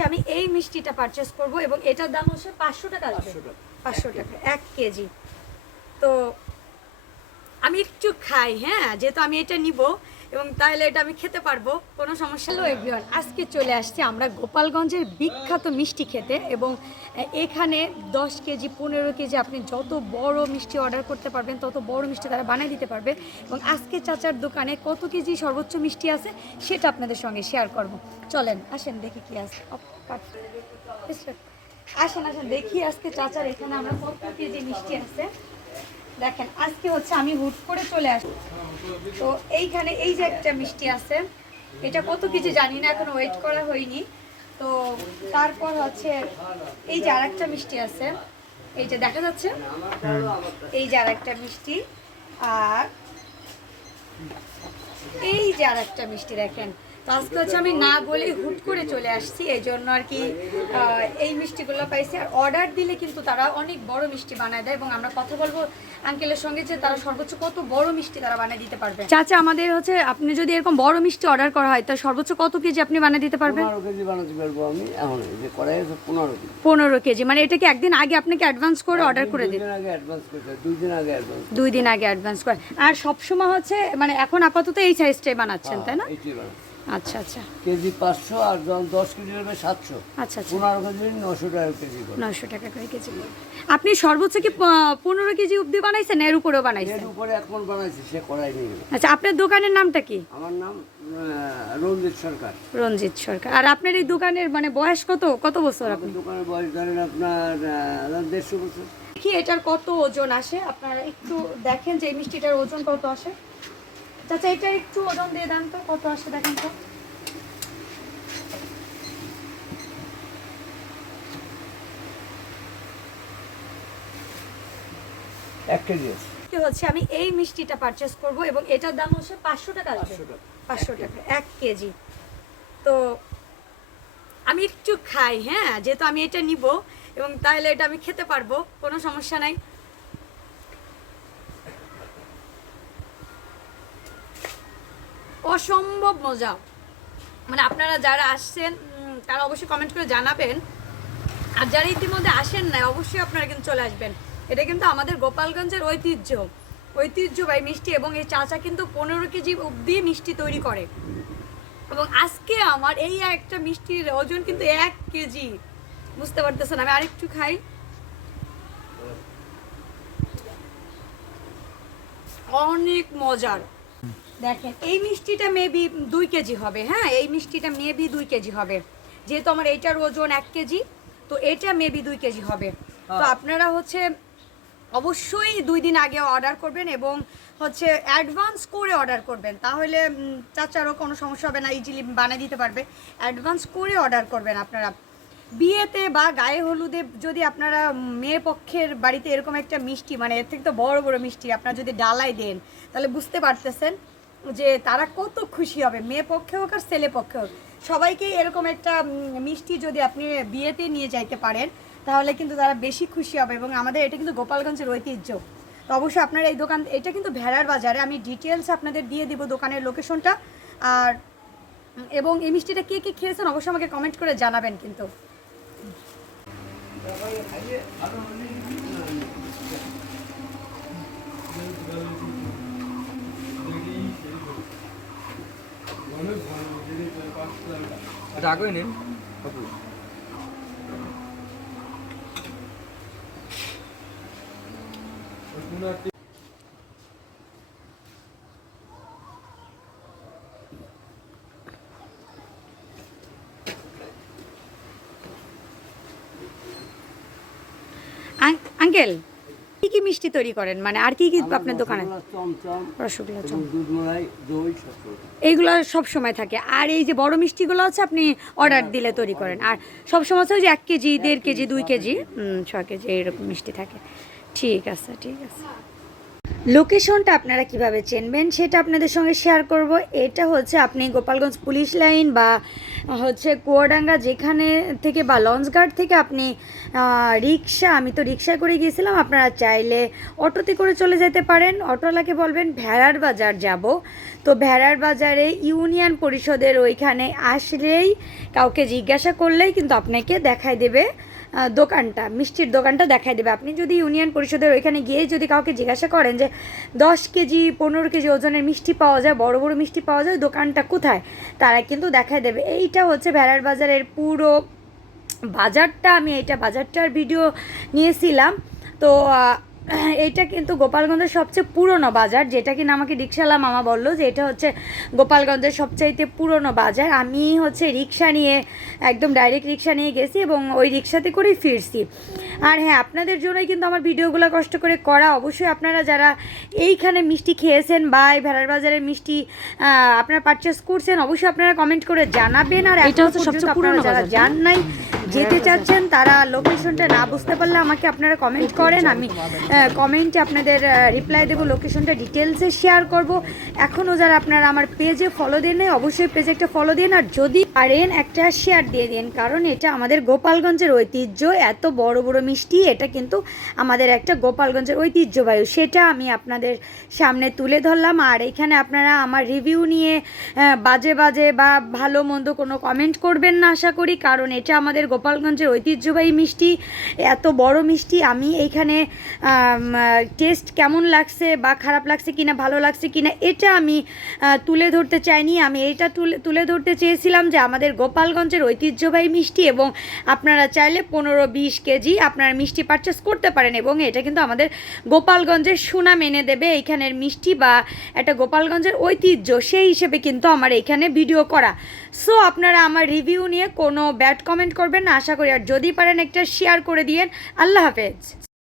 হচ্ছে আমি এই মিষ্টিটা পারচেস করব এবং এটার দাম হচ্ছে পাঁচশো টাকা আসবে পাঁচশো টাকা। এক কেজি। তো আমি একটু খাই হ্যাঁ? যেহেতু আমি এটা নিব এবং তাহলে এটা আমি খেতে পারব, কোনো সমস্যা হলো এভরিওয়ান, আজকে চলে আসছি আমরা গোপালগঞ্জের বিখ্যাত মিষ্টি খেতে এবং এখানে দশ কেজি, পনেরো কেজি আপনি যত বড় মিষ্টি অর্ডার করতে পারবেন, তত বড় মিষ্টি তারা বানিয়ে দিতে পারবে এবং আজকে চাচার দোকানে কত কেজি সর্বোচ্চ মিষ্টি আছে সেটা আপনাদের সঙ্গে শেয়ার করব। চলেন, আসেন, দেখি কি আছে। আসেন আসেন, দেখি আজকে চাচার এখানে আমরা কত কেজি মিষ্টি আছে। দেখেন, আজকে হচ্ছে আমি হুট করে চলে আসি তো এইখানে এই যে একটা মিষ্টি আছে, এটা কত কিছু জানি না, এখন ওয়েট করা হয়নি। তো তারপর হচ্ছে এই যে আর একটা মিষ্টি আছে, এই যে দেখা যাচ্ছে? এই যে আর একটা মিষ্টি, আর এই যে আর একটা মিষ্টি দেখেন আজকে হচ্ছে আমি না বলে হুট করে চলে আসছি এই জন্য আর কি এই মিষ্টিগুলো পাইছি। আর অর্ডার দিলে কিন্তু তারা অনেক বড় মিষ্টি বানায় দেয় এবং আমরা কথা বলব আঙ্কেলের সঙ্গে যে তারা সর্বোচ্চ কত বড় মিষ্টি তারা বানিয়ে দিতে পারবে। চাচা আমাদের হচ্ছে আপনি যদি এরকম বড় মিষ্টি অর্ডার করা হয় তা সর্বোচ্চ কত কেজি আপনি বানিয়ে দিতে পারবেন? পনেরো কেজি বানাতে পারব আমি এখন এই যে কড়াই আছে পনেরো কেজি। পনেরো কেজি মানে এটা কি একদিন আগে আপনাকে অ্যাডভান্স করে অর্ডার করে দুই দিন? আগে অ্যাডভান্স করতে হয়, দুই দিন আগে অ্যাডভান্স দুই। দিন আগে অ্যাডভান্স করে। আর সবসময় হচ্ছে মানে এখন আপাতত এই সাইজটাই বানাচ্ছেন তাই না? আচ্ছা আচ্ছা। কেজি পাঁচশো আর দশ কেজি হবে সাতশো। আচ্ছা আচ্ছা। পনেরো কেজি নশো টাকা কেজি নশো টাকা করে কেজি আপনি সর্বোচ্চ কি পনেরো কেজি অবধি বানাইছেন? এর উপরেও বানাইছেন? এর উপরে এখন বানাইছি সে কড়াই নিয়ে আচ্ছা আপনার দোকানের নামটা কি? আমার নাম রঞ্জিত সরকার। রঞ্জিত সরকার। আর আপনার এই দোকানের মানে বয়স কত? কত বছর আপনি? দোকানের বয়স ধরেন আপনার দেড়শো বছর। কি এটার কত ওজন আসে? আপনারা একটু দেখেন যে এই মিষ্টিটার ওজন কত আসে। চাচা এটা একটু ওজন দিয়ে দেন তো কত আসে দেখেন তো। এক কেজি আছে। কি হচ্ছে আমি এই মিষ্টিটা পারচেস করব এবং এটার দাম হচ্ছে পাঁচশো টাকা আসবে। পাঁচশো টাকা। পাঁচশো টাকা এক কেজি। তো আমি একটু খাই হ্যাঁ যেহেতু আমি এটা নিব এবং তাহলে এটা আমি খেতে পারব কোনো সমস্যা নাই। অসম্ভব মজা। মানে আপনারা যারা আসছেন তারা অবশ্যই কমেন্ট করে জানাবেন। আর যারা ইতিমধ্যে আসেন না অবশ্যই আপনারা কিন্তু চলে আসবেন। এটা কিন্তু আমাদের গোপালগঞ্জের ঐতিহ্য। ঐতিহ্যবাহী মিষ্টি এবং এই চাচা কিন্তু পনেরো কেজি অবধি মিষ্টি তৈরি করে। এবং আজকে আমার এই একটা মিষ্টির ওজন কিন্তু এক কেজি। বুঝতে পারতেছেন, আমি আরেকটু খাই। অনেক মজার। দেখেন। এই মিষ্টিটা মেবি দুই কেজি হবে হ্যাঁ? এই মিষ্টিটা মেবি দুই কেজি হবে। যেহেতু আমার এইটার ওজন এক কেজি তো এটা মেবি দুই কেজি হবে। তো আপনারা হচ্ছে অবশ্যই দুই দিন আগে অর্ডার করবেন এবং হচ্ছে অ্যাডভান্স করে অর্ডার করবেন। তাহলে চাচারও কোনো সমস্যা হবে না ইজিলি বানিয়ে দিতে পারবে। অ্যাডভান্স করে অর্ডার করবেন আপনারা। বিয়েতে বা গায়ে হলুদে যদি আপনারা মেয়ে পক্ষের বাড়িতে এরকম একটা মিষ্টি মানে এর থেকে তো বড় বড় মিষ্টি আপনারা যদি ডালাই দেন তাহলে বুঝতে পারতেছেন যে তারা কত খুশি হবে, মেয়ে পক্ষে হোক আর ছেলে পক্ষে হোক। সবাইকে এরকম একটা মিষ্টি যদি আপনি বিয়েতে নিয়ে যাইতে পারেন, তাহলে কিন্তু তারা বেশি খুশি হবে এবং আমাদের এটা কিন্তু গোপালগঞ্জের ঐতিহ্য। তো অবশ্যই আপনারা এই দোকান, এটা কিন্তু ভেড়ার বাজারে। আমি ডিটেলস আপনাদের দিয়ে দিব দোকানের লোকেশনটা আর, এবং এই মিষ্টিটা কে কে খেয়েছেন অবশ্যই আমাকে কমেন্ট করে জানাবেন কিন্তু। এটা আগে নিন। বাপু আঙ্কেল কি মিষ্টি তৈরি করেন? মানে আর কি কি আপনার দোকানে? রসগোল্লা, দই এইগুলো সব সময় থাকে। আর এই যে বড় মিষ্টিগুলো আছে আপনি অর্ডার দিলে তৈরি করেন। আর সব সময় হচ্ছে ওই যে এক কেজি দেড় কেজি দুই কেজি ছ কেজি এইরকম মিষ্টি থাকে। ঠিক আছে ঠিক আছে। লোকেশনটা আপনারা কীভাবে চিনবেন সেটা আপনাদের সঙ্গে শেয়ার করব। এটা হচ্ছে আপনি গোপালগঞ্জ পুলিশ লাইন বা হচ্ছে কুয়াডাঙ্গা যেখানে থেকে বা লঞ্চঘাট থেকে আপনি রিক্সা আমি তো রিক্সায় করে গিয়েছিলাম, আপনারা চাইলে অটোতে করে চলে যেতে পারেন। অটোওয়ালাকে বলবেন, ভেড়ার বাজার যাব। তো ভেড়ার বাজারে ইউনিয়ন পরিষদের ওইখানে আসলেই কাউকে জিজ্ঞাসা করলেই কিন্তু আপনাকে দেখাই দেবে। দোকানটা, মিষ্টির দোকানটা দেখাই দেবে। আপনি যদি ইউনিয়ন পরিষদের ওইখানে গিয়ে যদি কাউকে জিজ্ঞাসা করেন যে, দশ কেজি, পনেরো কেজি ওজনের মিষ্টি পাওয়া যায়, বড় বড় মিষ্টি পাওয়া যায়, দোকানটা কোথায়? তারা কিন্তু দেখাই দেবে। এইটা হচ্ছে ভেড়ার বাজারের পুরো বাজারটা। আমি এইটা বাজারটার ভিডিও নিয়েছিলাম। তো এইটা কিন্তু গোপালগঞ্জের সবচেয়ে পুরনো বাজার যেটা কিনা আমাকে রিক্সাওয়ালা মামা বলল যে এটা হচ্ছে গোপালগঞ্জের সবচাইতে পুরনো বাজার। আমি হচ্ছে রিক্সা নিয়ে একদম ডাইরেক্ট রিক্সা নিয়ে গেছি এবং ওই রিক্সাতে করেই ফিরছি। আর হ্যাঁ আপনাদের জন্যই কিন্তু আমার ভিডিওগুলো কষ্ট করে করা। অবশ্যই আপনারা যারা এইখানে মিষ্টি খেয়েছেন বা এই ভেড়ার বাজারের মিষ্টি আপনারা পারচেস করছেন অবশ্যই আপনারা কমেন্ট করে জানাবেন। আর এটা হচ্ছে সবচেয়ে পুরনো যারা যান নাই যেতে চাচ্ছেন, তারা লোকেশনটা না বুঝতে পারলে আমাকে আপনারা কমেন্ট করেন। আমি কমেন্টে আপনাদের রিপ্লাই দেবো লোকেশনটা ডিটেলসে শেয়ার করব। এখনও যারা আপনারা আমার পেজে ফলো দেন অবশ্যই পেজে একটা ফলো দিন। আর যদি পারেন, একটা শেয়ার দিয়ে দিন। কারণ এটা আমাদের গোপালগঞ্জের ঐতিহ্য, এত বড় বড় মিষ্টি, এটা কিন্তু আমাদের একটা গোপালগঞ্জের ঐতিহ্যবাহী। সেটা আমি আপনাদের সামনে তুলে ধরলাম। আর এখানে আপনারা আমার রিভিউ নিয়ে বাজে বাজে বা ভালো, মন্দ কোনো কমেন্ট করবেন না, আশা করি। কারণ এটা আমাদের গোপালগঞ্জের ঐতিহ্যবাহী মিষ্টি, এত বড় মিষ্টি, আমি এইখানে টেস্ট কেমন লাগছে বা খারাপ লাগছে কিনা, ভালো লাগছে কিনা, এটা আমি তুলে ধরতে চাইনি। আমি এটা তুলে তুলে ধরতে চেয়েছিলাম যে আমাদের গোপালগঞ্জের ঐতিহ্যবাহী মিষ্টি এবং আপনারা চাইলে পনেরো বিশ কেজি আপনারা মিষ্টি পারচেস করতে পারেন এবং এটা কিন্তু আমাদের গোপালগঞ্জের সুনাম এনে দেবে এইখানের মিষ্টি বা একটা গোপালগঞ্জের ঐতিহ্য, সেই হিসেবে কিন্তু আমার এখানে ভিডিও করা। সো আপনারা আমার রিভিউ নিয়ে কোনো ব্যাড কমেন্ট করবেন আশা করি আর যদি পারেন একটা শেয়ার করে দিয়েন। আল্লাহ হাফেজ।